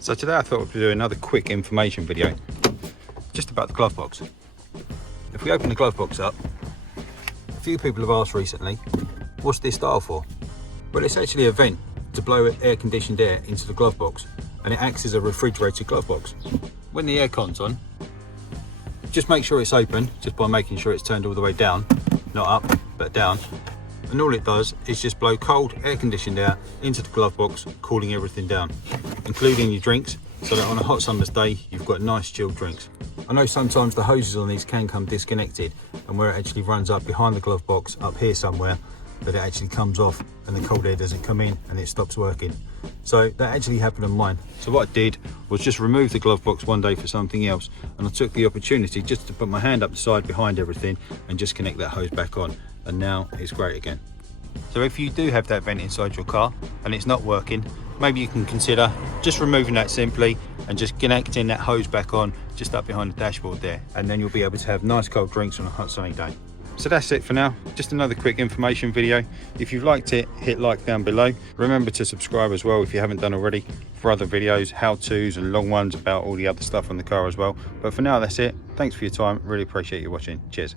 So today I thought we'd do another quick information video just about the glove box. If we open the glove box up, a few people have asked recently, what's this style for? Well, it's actually a vent to blow air conditioned air into the glove box, and it acts as a refrigerated glove box. When the aircon's on, just make sure it's open just by making sure it's turned all the way down, not up but down, and all it does is just blow cold air conditioned air into the glove box, cooling everything down, including your drinks, so that on a hot summer's day you've got nice chilled drinks. I know sometimes the hoses on these can come disconnected, and where it actually runs up behind the glove box up here somewhere, that it actually comes off and the cold air doesn't come in and it stops working. So that actually happened on mine. So what I did was just remove the glove box one day for something else, and I took the opportunity just to put my hand up the side behind everything and just connect that hose back on, and now it's great again. So if you do have that vent inside your car and it's not working, maybe you can consider just removing that simply and just connecting that hose back on just up behind the dashboard there, and then you'll be able to have nice cold drinks on a hot sunny day. So that's it for now, just another quick information video. If you've liked it, hit like down below. Remember to subscribe as well if you haven't done already for other videos, how-tos and long ones about all the other stuff on the car as well. But for now, that's it. Thanks for your time, really appreciate you watching. Cheers.